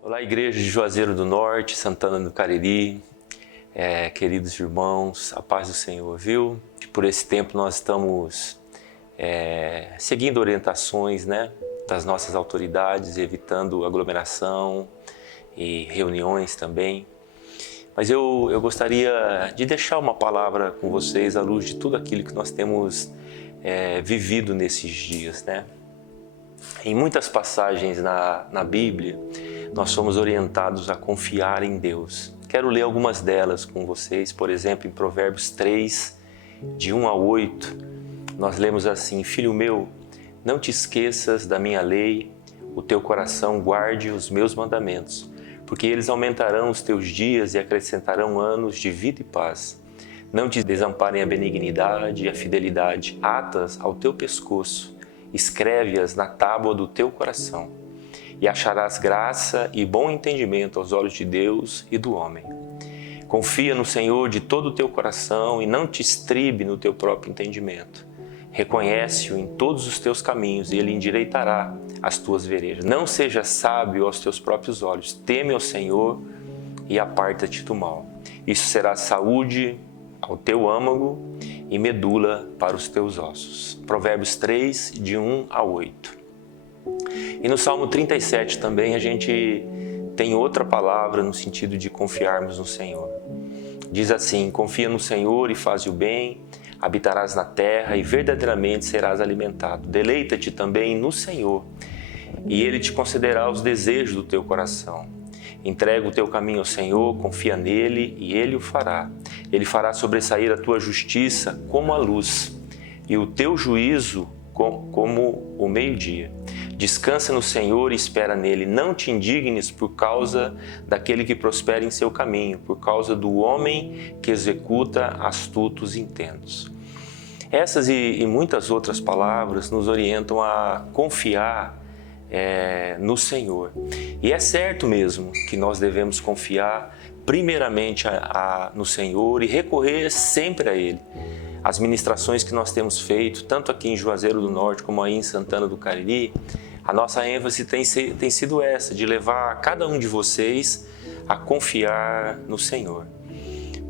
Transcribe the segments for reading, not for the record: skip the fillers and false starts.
Olá, Igreja de Juazeiro do Norte, Santana do Cariri, queridos irmãos, a paz do Senhor, viu? Por esse tempo nós estamos seguindo orientações, das nossas autoridades, evitando aglomeração e reuniões também. Mas eu gostaria de deixar uma palavra com vocês à luz de tudo aquilo que nós temos vivido nesses dias, Em muitas passagens na Bíblia, nós somos orientados a confiar em Deus. Quero ler algumas delas com vocês. Por exemplo, em Provérbios 3, de 1 a 8, nós lemos assim: Filho meu, não te esqueças da minha lei, o teu coração guarde os meus mandamentos, porque eles aumentarão os teus dias e acrescentarão anos de vida e paz. Não te desamparem a benignidade e a fidelidade, atas ao teu pescoço, escreve-as na tábua do teu coração, e acharás graça e bom entendimento aos olhos de Deus e do homem. Confia no Senhor de todo o teu coração e não te estribe no teu próprio entendimento. Reconhece-o em todos os teus caminhos e Ele endireitará as tuas veredas. Não sejas sábio aos teus próprios olhos. Teme ao Senhor e aparta-te do mal. Isso será saúde ao teu âmago e medula para os teus ossos. Provérbios 3, de 1 a 8. E no Salmo 37 também a gente tem outra palavra no sentido de confiarmos no Senhor. Diz assim: confia no Senhor e faze o bem, habitarás na terra e verdadeiramente serás alimentado. Deleita-te também no Senhor e Ele te concederá os desejos do teu coração. Entrega o teu caminho ao Senhor, confia nele e Ele o fará. Ele fará sobressair a tua justiça como a luz e o teu juízo como o meio-dia. Descansa no Senhor e espera nele. Não te indignes por causa daquele que prospera em seu caminho, por causa do homem que executa astutos intentos. Essas e muitas outras palavras nos orientam a confiar no Senhor. E é certo mesmo que nós devemos confiar primeiramente no Senhor e recorrer sempre a Ele. As ministrações que nós temos feito, tanto aqui em Juazeiro do Norte como aí em Santana do Cariri, a nossa ênfase tem sido essa, de levar cada um de vocês a confiar no Senhor.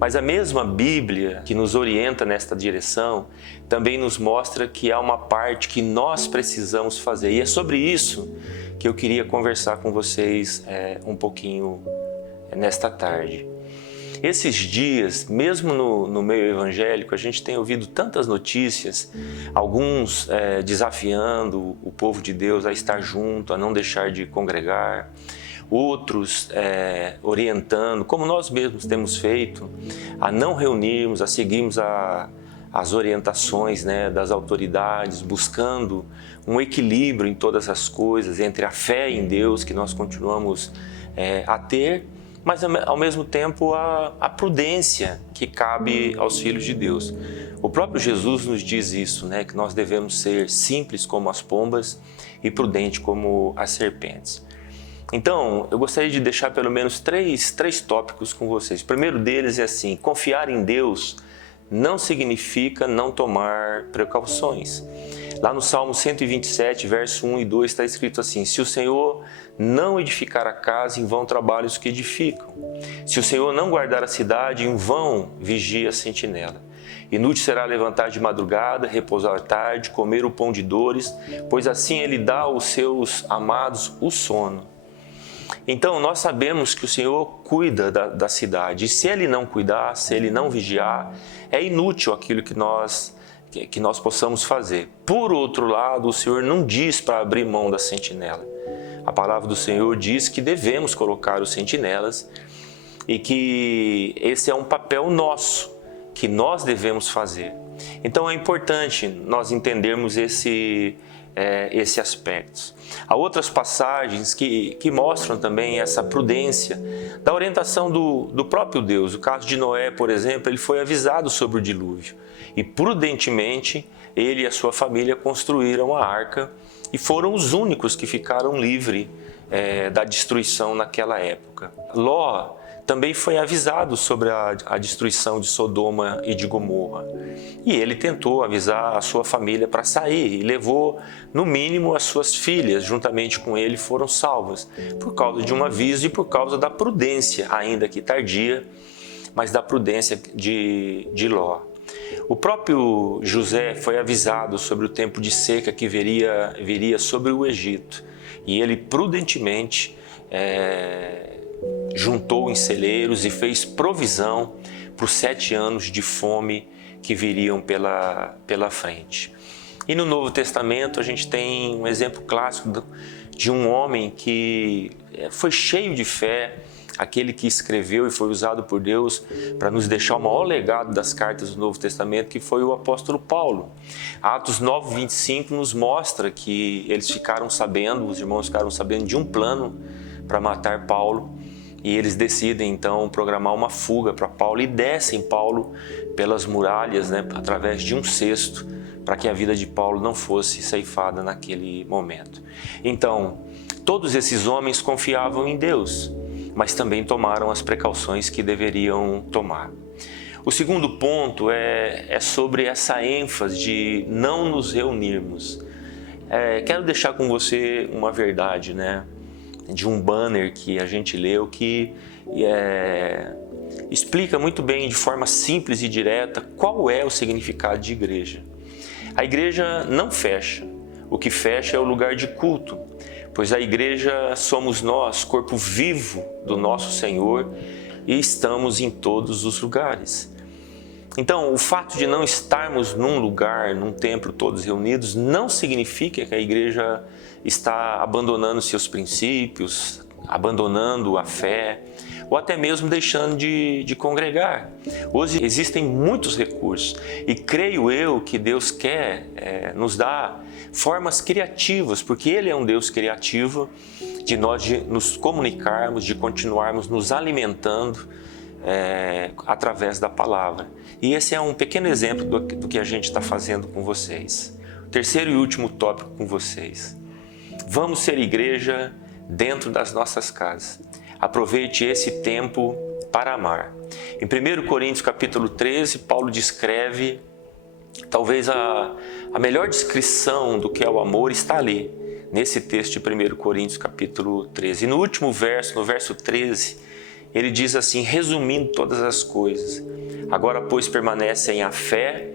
Mas a mesma Bíblia que nos orienta nesta direção também nos mostra que há uma parte que nós precisamos fazer. E é sobre isso que eu queria conversar com vocês um pouquinho nesta tarde. Esses dias, mesmo no meio evangélico, a gente tem ouvido tantas notícias, alguns desafiando o povo de Deus a estar junto, a não deixar de congregar, outros orientando, como nós mesmos temos feito, a não reunirmos, a seguirmos as orientações das autoridades, buscando um equilíbrio em todas as coisas, entre a fé em Deus que nós continuamos a ter, mas ao mesmo tempo a prudência que cabe aos filhos de Deus. O próprio Jesus nos diz isso, que nós devemos ser simples como as pombas e prudentes como as serpentes. Então, eu gostaria de deixar pelo menos três tópicos com vocês. O primeiro deles é assim: confiar em Deus não significa não tomar precauções. Lá no Salmo 127, verso 1 e 2 está escrito assim: se o Senhor não edificar a casa, em vão trabalham os que edificam. Se o Senhor não guardar a cidade, em vão vigia a sentinela. Inútil será levantar de madrugada, repousar à tarde, comer o pão de dores, pois assim Ele dá aos seus amados o sono. Então, nós sabemos que o Senhor cuida da cidade. E se Ele não cuidar, se Ele não vigiar, é inútil aquilo que nós possamos fazer. Por outro lado, o Senhor não diz para abrir mão da sentinela. A palavra do Senhor diz que devemos colocar os sentinelas e que esse é um papel nosso, que nós devemos fazer. Então é importante nós entendermos esse aspecto. Há outras passagens que mostram também essa prudência da orientação do próprio Deus. O caso de Noé, por exemplo, ele foi avisado sobre o dilúvio e prudentemente ele e a sua família construíram a arca e foram os únicos que ficaram livres da destruição naquela época. Ló também foi avisado sobre a destruição de Sodoma e de Gomorra. E ele tentou avisar a sua família para sair e levou, no mínimo, as suas filhas, juntamente com ele, foram salvas, por causa de um aviso e por causa da prudência, ainda que tardia, mas da prudência de Ló. O próprio José foi avisado sobre o tempo de seca que viria sobre o Egito, e ele prudentemente juntou em celeiros e fez provisão para os 7 anos de fome que viriam pela frente. E no Novo Testamento a gente tem um exemplo clássico de um homem que foi cheio de fé, aquele que escreveu e foi usado por Deus para nos deixar o maior legado das cartas do Novo Testamento, que foi o apóstolo Paulo. Atos 9:25 nos mostra que eles ficaram sabendo, os irmãos ficaram sabendo de um plano para matar Paulo, e eles decidem então programar uma fuga para Paulo e descem Paulo pelas muralhas, através de um cesto, para que a vida de Paulo não fosse ceifada naquele momento. Então, todos esses homens confiavam em Deus, mas também tomaram as precauções que deveriam tomar. O segundo ponto é sobre essa ênfase de não nos reunirmos. Quero deixar com você uma verdade, de um banner que a gente leu que explica muito bem, de forma simples e direta, qual é o significado de igreja. A igreja não fecha, o que fecha é o lugar de culto, pois a igreja somos nós, corpo vivo do nosso Senhor, e estamos em todos os lugares. Então, o fato de não estarmos num lugar, num templo, todos reunidos, não significa que a igreja está abandonando seus princípios, abandonando a fé, ou até mesmo deixando de congregar. Hoje existem muitos recursos e creio eu que Deus quer nos dar formas criativas, porque Ele é um Deus criativo, de nós nos comunicarmos, de continuarmos nos alimentando através da palavra. E esse é um pequeno exemplo do que a gente está fazendo com vocês. O terceiro e último tópico com vocês. Vamos ser igreja dentro das nossas casas. Aproveite esse tempo para amar. Em 1 Coríntios capítulo 13, Paulo descreve, talvez a melhor descrição do que é o amor está ali, nesse texto de 1 Coríntios capítulo 13. E no último verso, no verso 13, ele diz assim, resumindo todas as coisas: agora, pois, permanecem a fé,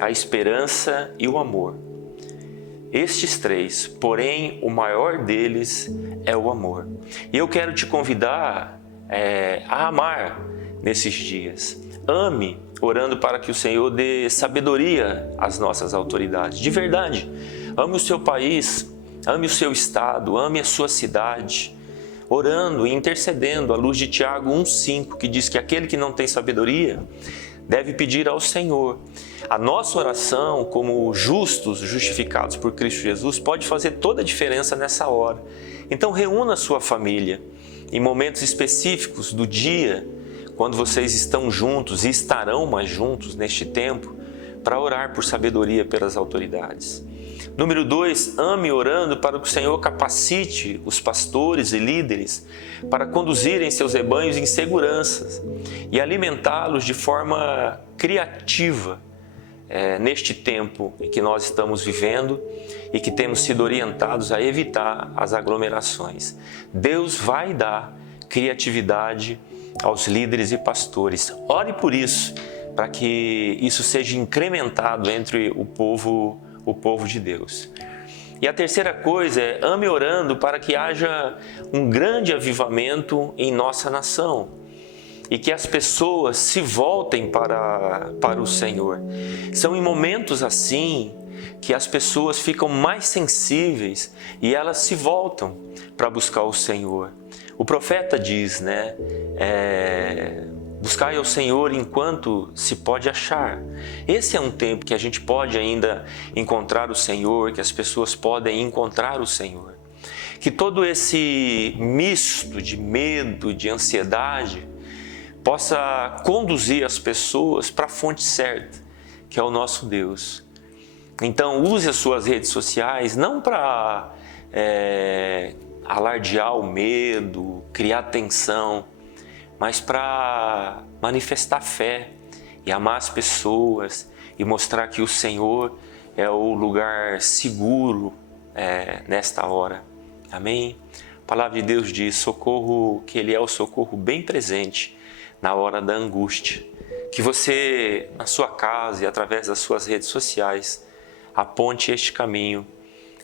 a esperança e o amor. Estes 3, porém, o maior deles é o amor. E eu quero te convidar a amar nesses dias. Ame, orando para que o Senhor dê sabedoria às nossas autoridades. De verdade, ame o seu país, ame o seu estado, ame a sua cidade. Orando e intercedendo à luz de Tiago 1,5, que diz que aquele que não tem sabedoria deve pedir ao Senhor. A nossa oração, como justos, justificados por Cristo Jesus, pode fazer toda a diferença nessa hora. Então reúna a sua família em momentos específicos do dia, quando vocês estão juntos e estarão mais juntos neste tempo, para orar por sabedoria pelas autoridades. Número 2, ame orando para que o Senhor capacite os pastores e líderes para conduzirem seus rebanhos em segurança e alimentá-los de forma criativa neste tempo em que nós estamos vivendo e que temos sido orientados a evitar as aglomerações. Deus vai dar criatividade aos líderes e pastores. Ore por isso, para que isso seja incrementado entre o povo de Deus. E a terceira coisa é ame orando para que haja um grande avivamento em nossa nação e que as pessoas se voltem para o Senhor. São em momentos assim que as pessoas ficam mais sensíveis e elas se voltam para buscar o Senhor. O profeta diz, buscai ao Senhor enquanto se pode achar. Esse é um tempo que a gente pode ainda encontrar o Senhor, que as pessoas podem encontrar o Senhor. Que todo esse misto de medo, de ansiedade, possa conduzir as pessoas para a fonte certa, que é o nosso Deus. Então use as suas redes sociais não para alardear o medo, criar tensão, mas para manifestar fé e amar as pessoas e mostrar que o Senhor é o lugar seguro nesta hora. Amém? A palavra de Deus diz socorro, que Ele é o socorro bem presente na hora da angústia. Que você, na sua casa e através das suas redes sociais, aponte este caminho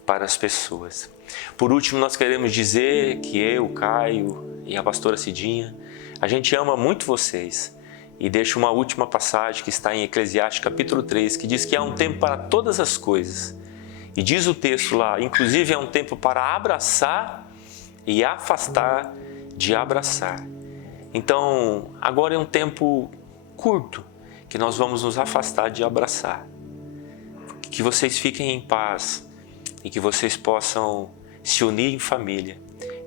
para as pessoas. Por último, nós queremos dizer que eu, Caio e a pastora Cidinha, a gente ama muito vocês. E deixo uma última passagem que está em Eclesiastes capítulo 3, que diz que há um tempo para todas as coisas. E diz o texto lá, inclusive é um tempo para abraçar e afastar de abraçar. Então, agora é um tempo curto que nós vamos nos afastar de abraçar. Que vocês fiquem em paz e que vocês possam se unir em família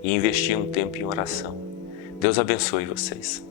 e investir um tempo em oração. Deus abençoe vocês.